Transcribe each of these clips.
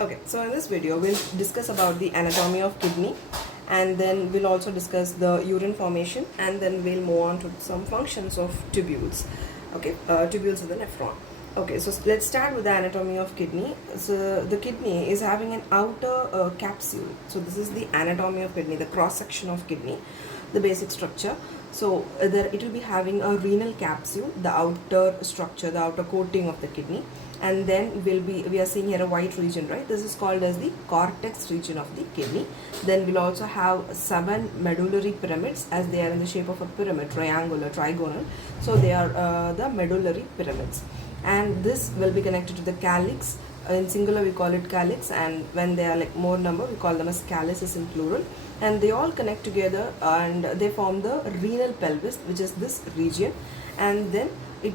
Okay, so in this video we'll discuss about the anatomy of kidney, and then we'll also discuss the urine formation, and then we'll move on to some functions of tubules. Okay, tubules of the nephron. Okay, so let's start with the anatomy of kidney. So the kidney is having an outer capsule. So this is the anatomy of kidney, the cross section of kidney, the basic structure. So it will be having a renal capsule, the outer structure, the outer coating of the kidney, and then we are seeing here a white region, right? This is called as the cortex region of the kidney. Then we'll also have 7 medullary pyramids, as they are in the shape of a pyramid, triangular, trigonal. So they are the medullary pyramids, and this will be connected to the calyx. In singular we call it calyx, and when they are like more number we call them as calyces in plural, and they all connect together and they form the renal pelvis, which is this region, and then it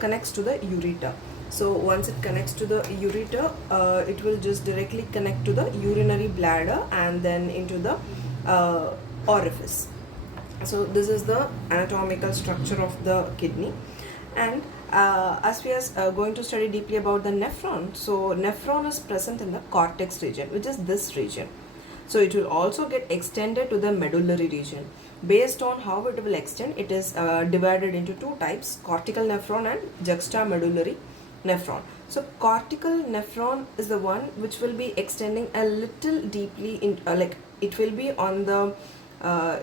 connects to the ureter. So once it connects to the ureter, it will just directly connect to the urinary bladder and then into the orifice. So this is the anatomical structure of the kidney. And as we are going to study deeply about the nephron, so nephron is present in the cortex region, which is this region. So it will also get extended to the medullary region. Based on how it will extend, it is divided into two types: cortical nephron and juxtamedullary nephron. So cortical nephron is the one which will be extending a little deeply in, like it will be on the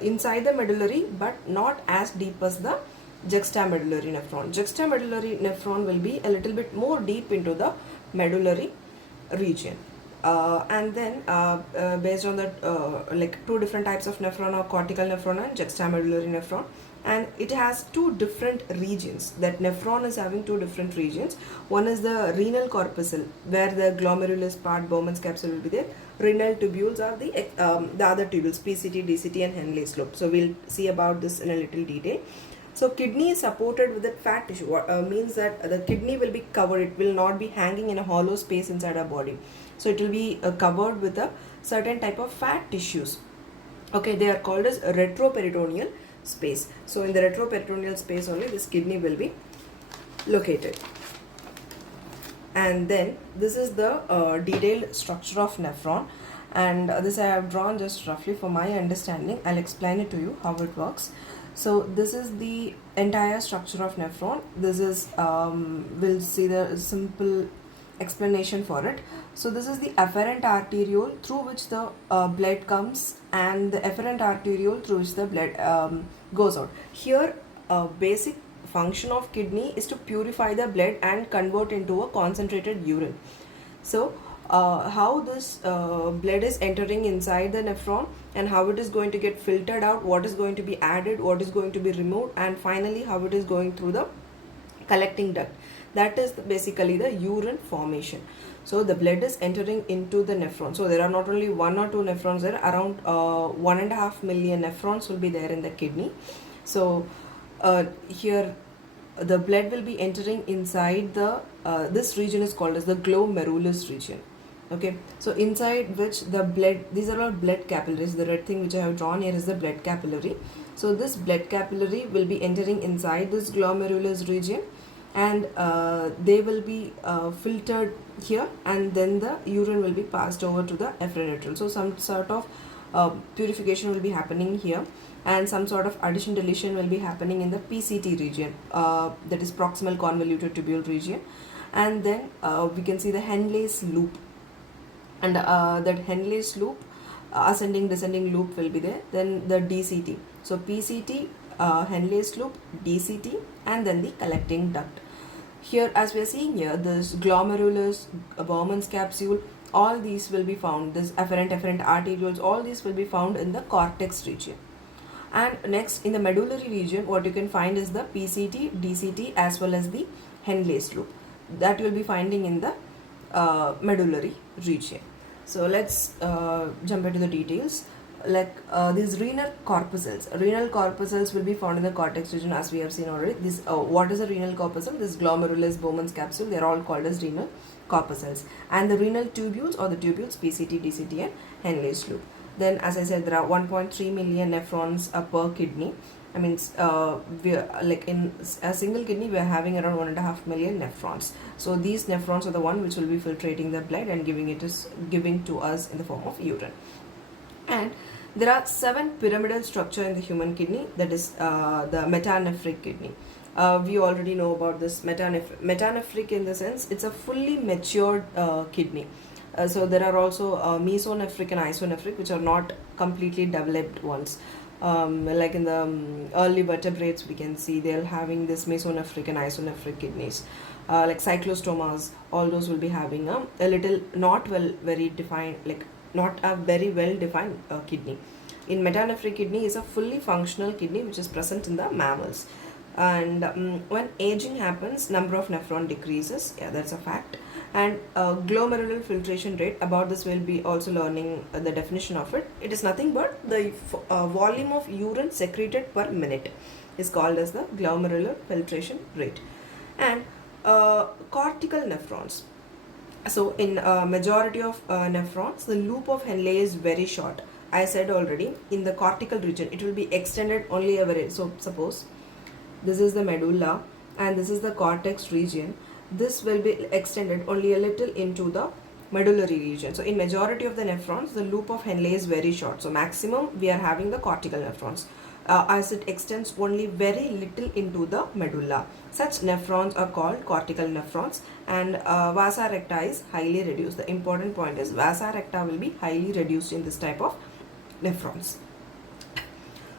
inside the medullary, but not as deep as the juxtamedullary nephron. Juxtamedullary nephron will be a little bit more deep into the medullary region. And then based on the like two different types of nephron are cortical nephron and juxtamedullary nephron, and it has two different regions. That nephron is having two different regions. One is the renal corpuscle, where the glomerulus part, Bowman's capsule will be there. Renal tubules are the other tubules, PCT, DCT and Henle slope. So we'll see about this in a little detail. So kidney is supported with that fat tissue. Means that the kidney will be covered. It will not be hanging in a hollow space inside our body. So it will be covered with a certain type of fat tissues. Okay, they are called as retroperitoneal space. So in the retroperitoneal space only this kidney will be located. And then this is the detailed structure of nephron, and this I have drawn just roughly for my understanding. I'll explain it to you how it works. So this is the entire structure of nephron. This is we'll see the simple explanation for it. So this is the afferent arteriole through which the blood comes, and the efferent arteriole through which the blood goes out. Here basic function of kidney is to purify the blood and convert into a concentrated urine. So how this blood is entering inside the nephron, and how it is going to get filtered out, what is going to be added, what is going to be removed, and finally how it is going through the collecting duct. That is basically the urine formation. So the blood is entering into the nephron. So there are not only 1 or 2 nephrons, there are around 1.5 million nephrons will be there in the kidney. So here the blood will be entering inside the this region is called as the glomerulus region. Okay, so inside which the blood, these are all blood capillaries. The red thing which I have drawn here is the blood capillary. So this blood capillary will be entering inside this glomerulus region, and they will be filtered here, and then the urine will be passed over to the efferent. So some sort of purification will be happening here, and some sort of addition deletion will be happening in the PCT region, that is proximal convoluted tubule region. And then we can see the Henle's loop, and that Henle's loop, ascending descending loop will be there. Then the DCT, so PCT, Henle's loop, DCT, and then the collecting duct. Here as we are seeing here, this glomerulus, Bowman's capsule, all these will be found, this efferent arterioles, all these will be found in the cortex region. And next, in the medullary region, what you can find is the PCT, DCT as well as the Henle's loop. That you will be finding in the medullary region. So let's jump into the details. Like these renal corpuscles will be found in the cortex region, as we have seen already. This what is a renal corpuscle? This glomerulus, Bowman's capsule, they are all called as renal corpuscles. And the renal tubules or the tubules, PCT, DCT and Henle's loop. Then as I said, there are 1.3 million nephrons per kidney, I mean, we are, like in a single kidney, we are having around 1.5 million nephrons. So these nephrons are the one which will be filtrating the blood and giving to us in the form of urine. And there are 7 pyramidal structure in the human kidney, that is the metanephric kidney. We already know about this metanephric in the sense it's a fully matured kidney. So there are also mesonephric and isonephric, which are not completely developed ones. Like in the early vertebrates, we can see they're having this mesonephric and isonephric kidneys. Like cyclostomas, all those will be having a little not very defined, like not a very well defined kidney. In metanephric kidney is a fully functional kidney which is present in the mammals. And when aging happens, number of nephron decreases. Yeah, that's a fact. And glomerular filtration rate, about this we'll be also learning the definition of it. It is nothing but the volume of urine secreted per minute is called as the glomerular filtration rate. And cortical nephrons. So in majority of nephrons, the loop of Henle is very short. I said already, in the cortical region it will be extended only very. So suppose this is the medulla and this is the cortex region. This will be extended only a little into the medullary region. So in majority of the nephrons, the loop of Henle is very short. So maximum we are having the cortical nephrons. As it extends only very little into the medulla. Such nephrons are called cortical nephrons, and vasa recta is highly reduced. The important point is vasa recta will be highly reduced in this type of nephrons.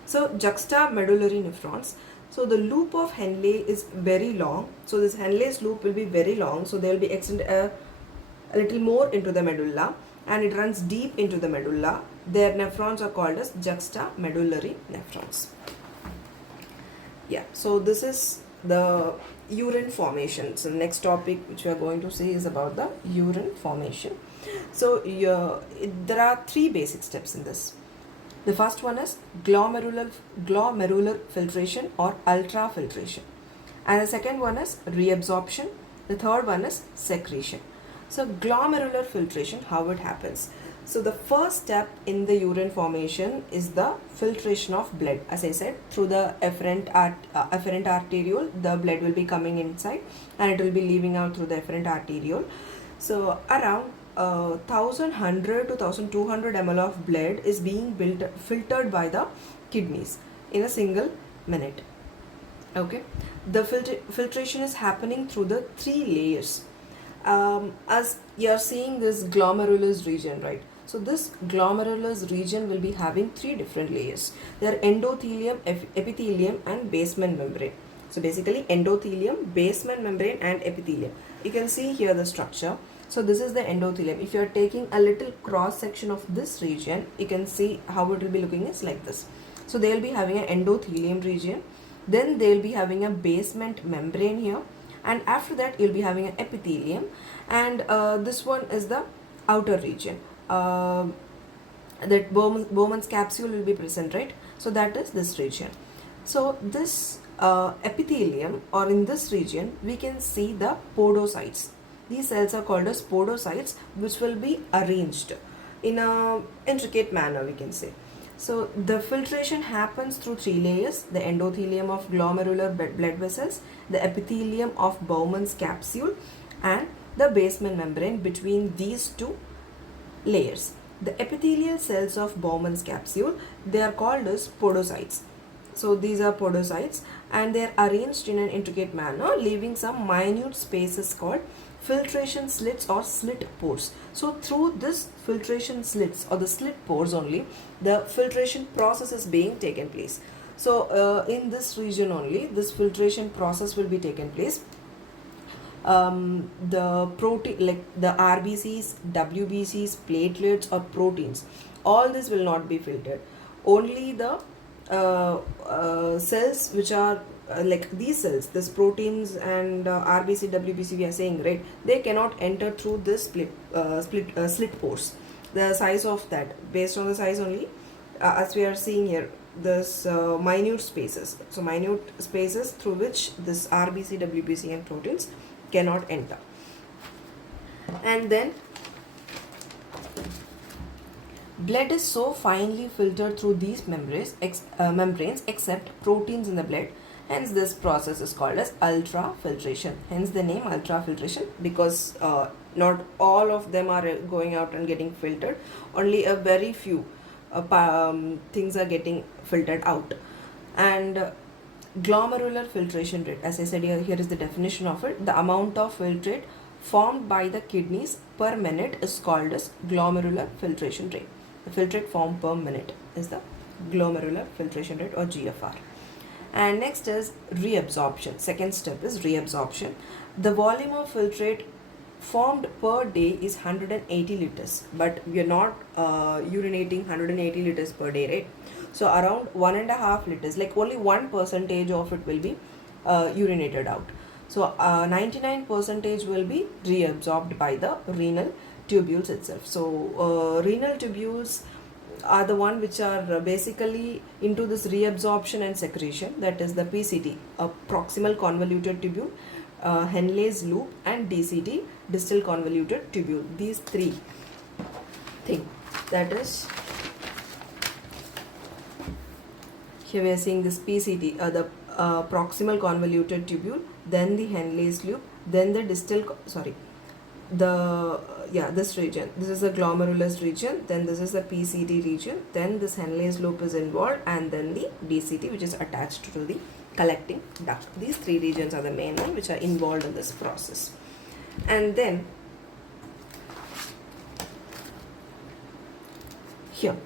So juxtamedullary nephrons. So the loop of Henle is very long. So this Henle's loop will be very long. So they will be extended a little more into the medulla, and it runs deep into the medulla. Their nephrons are called as juxtamedullary nephrons. Yeah, so this is the urine formation. So next topic which we are going to see is about the urine formation. So there are 3 basic steps in this. The first one is glomerular filtration or ultrafiltration, and the second one is reabsorption. The third one is secretion. So glomerular filtration, how it happens? So the first step in the urine formation is the filtration of blood. As I said, through the afferent arteriole, the blood will be coming inside and it will be leaving out through the afferent arteriole. So around 1100 to 1200 ml of blood is being filtered by the kidneys in a single minute. Okay, the filtration is happening through the 3 layers. As you are seeing this glomerulus region, right? So this glomerulus region will be having 3 different layers. They are endothelium, epithelium and basement membrane. So basically endothelium, basement membrane and epithelium. You can see here the structure. So this is the endothelium. If you are taking a little cross section of this region, you can see how it will be looking is like this. So they will be having an endothelium region. Then they will be having a basement membrane here. And after that you'll be having an epithelium, and this one is the outer region. That Bowman's capsule will be present, right? So that is this region. So this epithelium, or in this region we can see the podocytes. These cells are called as podocytes, which will be arranged in a intricate manner, we can say. So the filtration happens through 3 layers: the endothelium of glomerular blood vessels, the epithelium of Bowman's capsule, and the basement membrane. Between these 2 layers, the epithelial cells of Bowman's capsule, they are called as podocytes. So these are podocytes, and they are arranged in an intricate manner, leaving some minute spaces called filtration slits or slit pores. So through this filtration slits or the slit pores only, the filtration process is being taken place. So in this region only, this filtration process will be taken place. The protein, like the RBCs, WBCs, platelets or proteins, all this will not be filtered. Only the cells which are like these cells, this proteins and RBC, WBC we are saying, right, they cannot enter through this slit pores. The size of that, based on the size only, as we are seeing here, this minute spaces. So minute spaces through which this RBC, WBC and proteins cannot enter. And then Blood is so finely filtered through these membranes except proteins in the blood. Hence, this process is called as ultrafiltration. Hence, the name ultrafiltration, because not all of them are going out and getting filtered. Only a very few things are getting filtered out. And glomerular filtration rate, as I said here is the definition of it. The amount of filtrate formed by the kidneys per minute is called as glomerular filtration rate. The filtrate formed per minute is the glomerular filtration rate, or GFR. And next is reabsorption. Second step is reabsorption. The volume of filtrate formed per day is 180 liters, but we are not urinating 180 liters per day, right? So around 1.5 liters, like only 1% of it will be urinated out. So 99% will be reabsorbed by the renal tubules itself. So renal tubules are the one which are basically into this reabsorption and secretion, that is the PCT, a proximal convoluted tubule, Henle's loop, and DCT, distal convoluted tubule. These three things, that is, here we are seeing this PCT, the proximal convoluted tubule, then the Henle's loop, then the distal, this region, this is the glomerulus region, then this is the PCT region, then this Henle's loop is involved, and then the DCT, which is attached to the collecting duct. These three regions are the main one which are involved in this process. And then here,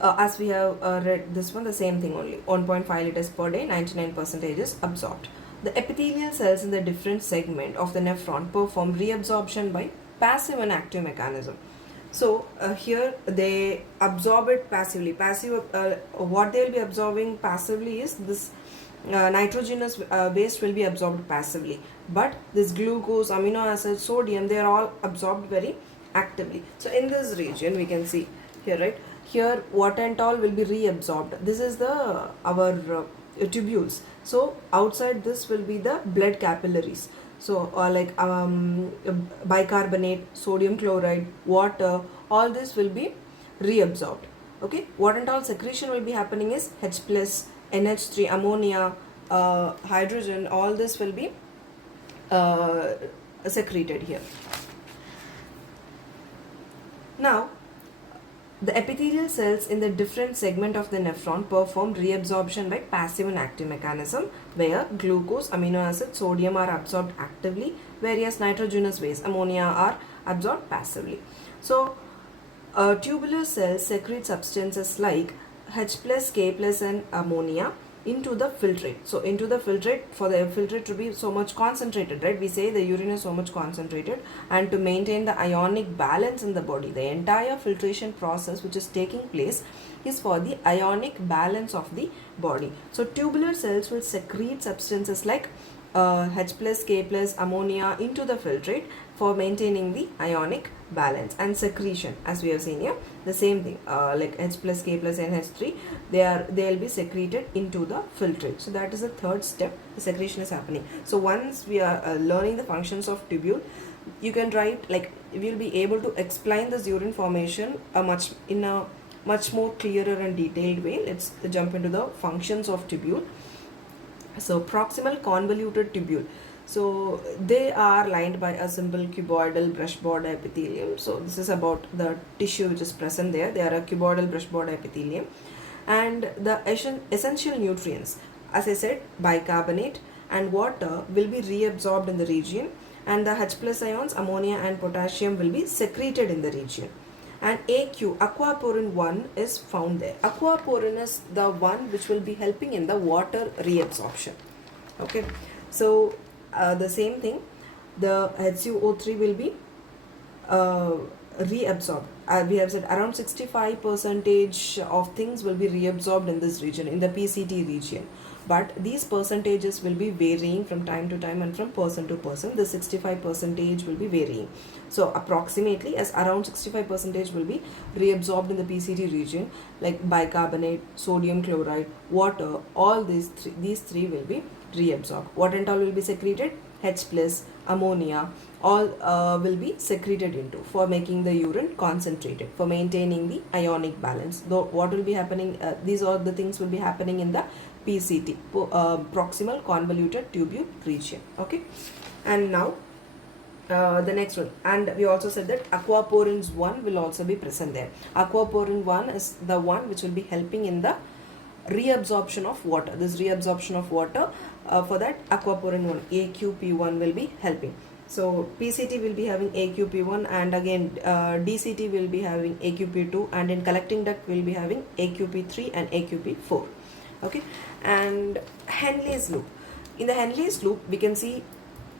as we have read this one, the same thing only, 1.5 liters per day, 99% is absorbed. The epithelial cells in the different segment of the nephron perform reabsorption by passive and active mechanism. So here they absorb it passively. What they will be absorbing passively is this nitrogenous waste will be absorbed passively, but this glucose, amino acids, sodium, they are all absorbed very actively. So in this region we can see here, right, here what and all will be reabsorbed. This is the our tubules. So outside this will be the blood capillaries. So like bicarbonate, sodium chloride, water, all this will be reabsorbed. Okay, what and all secretion will be happening is H plus, NH3, ammonia, hydrogen, all this will be secreted here. Now, the epithelial cells in the different segment of the nephron perform reabsorption by passive and active mechanism, where glucose, amino acid, sodium are absorbed actively, whereas nitrogenous waste, ammonia, are absorbed passively. So, tubular cells secrete substances like H plus, K plus, and ammonia into the filtrate. So into the filtrate, for the filtrate to be so much concentrated, right? We say the urine is so much concentrated, and to maintain the ionic balance in the body, the entire filtration process which is taking place is for the ionic balance of the body. So tubular cells will secrete substances like H plus, K plus, ammonia into the filtrate for maintaining the ionic balance. And secretion, as we have seen here, the same thing, like H plus, K plus, and H3, they'll be secreted into the filtrate. So that is the third step, the secretion is happening. So once we are learning the functions of tubule, you can write, like, we'll be able to explain this urine formation in a much more clearer and detailed way. Let's jump into the functions of tubule. So proximal convoluted tubule, so they are lined by a simple cuboidal brush border epithelium. So this is about the tissue which is present there. They are a cuboidal brush border epithelium, and the essential nutrients, as I said, bicarbonate and water will be reabsorbed in the region, and the H plus ions, ammonia and potassium, will be secreted in the region. And AQ, aquaporin 1, is found there. Aquaporin is the one which will be helping in the water reabsorption. Okay, so the same thing, the HCO3 will be reabsorbed. We have said around 65% of things will be reabsorbed in this region, in the PCT region. But these percentages will be varying from time to time and from person to person. The 65% will be varying. So approximately, as around 65% will be reabsorbed in the PCT region, like bicarbonate, sodium chloride, water, all these three will be reabsorbed. What and all will be secreted? H plus, ammonia, all will be secreted into for making the urine concentrated, for maintaining the ionic balance. Though what will be happening, these are the things will be happening in the PCT, proximal convoluted tubule region. Okay, and now the next one, and we also said that aquaporins 1 will also be present there. Aquaporin 1 is the one which will be helping in the reabsorption of water. This reabsorption of water, for that aquaporin 1, AQP1 will be helping. So PCT will be having AQP1, and again DCT will be having AQP2, and in collecting duct will be having AQP3 and AQP4. Okay, and Henle's loop. In the Henle's loop, we can see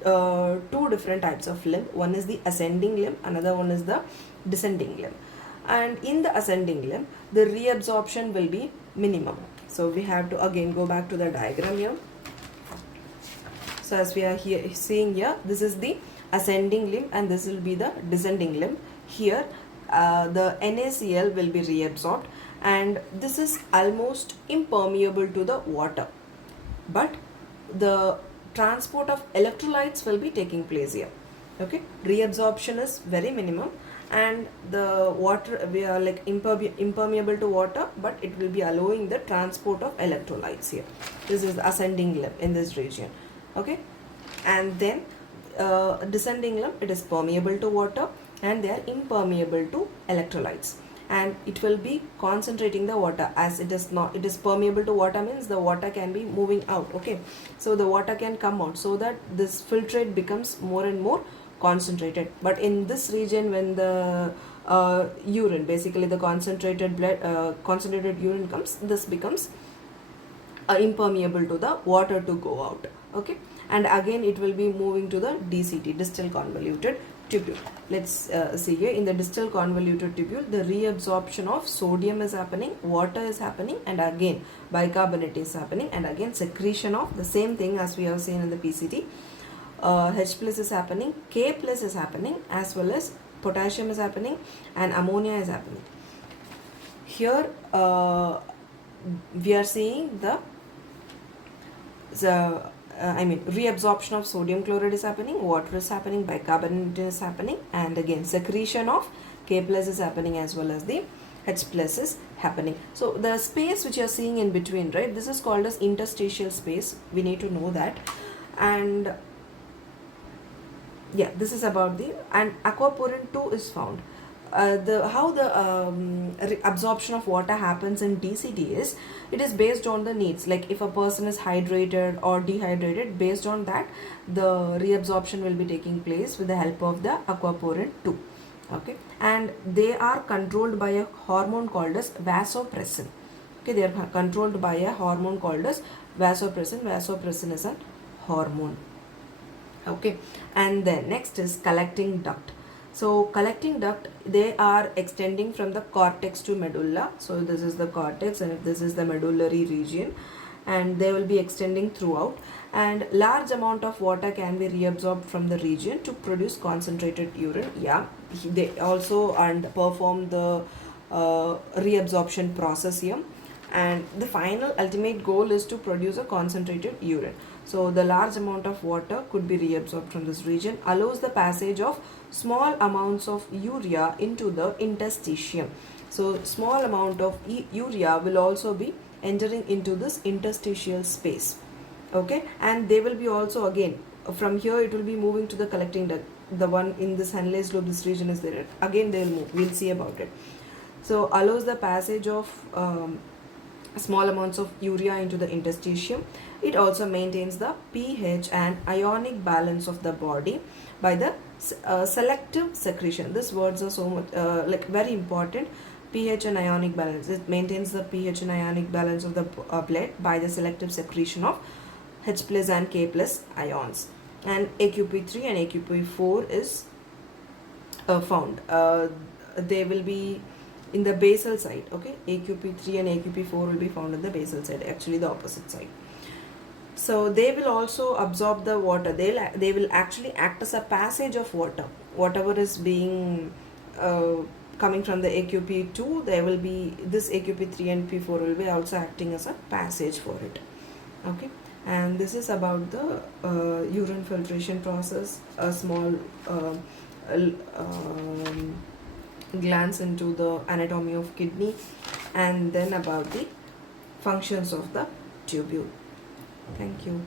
two different types of limb. One is the ascending limb, another one is the descending limb. And in the ascending limb, the reabsorption will be minimum. So we have to again go back to the diagram here. So as we are here seeing here, this is the ascending limb and this will be the descending limb. Here the NaCl will be reabsorbed, and this is almost impermeable to the water, but the transport of electrolytes will be taking place here. Okay, reabsorption is very minimum, and the water, we are like impermeable to water, but it will be allowing the transport of electrolytes here. This is the ascending limb in this region. Okay, and then descending limb, it is permeable to water and they are impermeable to electrolytes, and it will be concentrating the water. As it is not, it is permeable to water means the water can be moving out. Okay, so the water can come out, so that this filtrate becomes more and more concentrated. But in this region, when the urine, basically the concentrated blood, concentrated urine comes, this becomes impermeable to the water to go out. Okay, and again it will be moving to the DCT, distal convoluted tubule. Let's see here. In the distal convoluted tubule, the reabsorption of sodium is happening, water is happening, and again bicarbonate is happening, and again secretion of the same thing as we have seen in the PCT. H plus is happening, K plus is happening, as well as potassium is happening, and ammonia is happening. Here we are seeing the reabsorption of sodium chloride is happening, water is happening, bicarbonate is happening, and again secretion of K plus is happening, as well as the H plus is happening. So the space which you are seeing in between, right, this is called as interstitial space. We need to know that. And yeah, this is about the, and aquaporin 2 is found. How the absorption of water happens in DCT is, it is based on the needs. Like if a person is hydrated or dehydrated, based on that the reabsorption will be taking place with the help of the aquaporin 2. Okay, and they are controlled by a hormone called as vasopressin. Okay, they are controlled by a hormone called as vasopressin. Vasopressin is a hormone. Okay, and then next is collecting duct. So collecting duct, they are extending from the cortex to medulla. So this is the cortex and this is the medullary region, and they will be extending throughout, and large amount of water can be reabsorbed from the region to produce concentrated urine. Yeah, they also and perform the reabsorption process here, and the final ultimate goal is to produce a concentrated urine. So the large amount of water could be reabsorbed from this region, allows the passage of small amounts of urea into the interstitium. So small amount of urea will also be entering into this interstitial space. Okay, and they will be also, again from here it will be moving to the collecting duct. The one in this Henle's lobe, this region is there. Again they will move, we'll see about it. So allows the passage of small amounts of urea into the interstitium. It also maintains the pH and ionic balance of the body by the selective secretion. These words are so much like very important. pH and ionic balance. It maintains the pH and ionic balance of the blood by the selective secretion of H plus and K plus ions. And AQP3 and AQP4 is found. They will be in the basal side. Okay, AQP3 and AQP4 will be found in the basal side, actually the opposite side. So they will also absorb the water. They will actually act as a passage of water. Whatever is being coming from the AQP2, there will be this AQP3 and P4 will be also acting as a passage for it. Okay, and this is about the urine filtration process, a small glance into the anatomy of kidney, and then about the functions of the tubule. Thank you.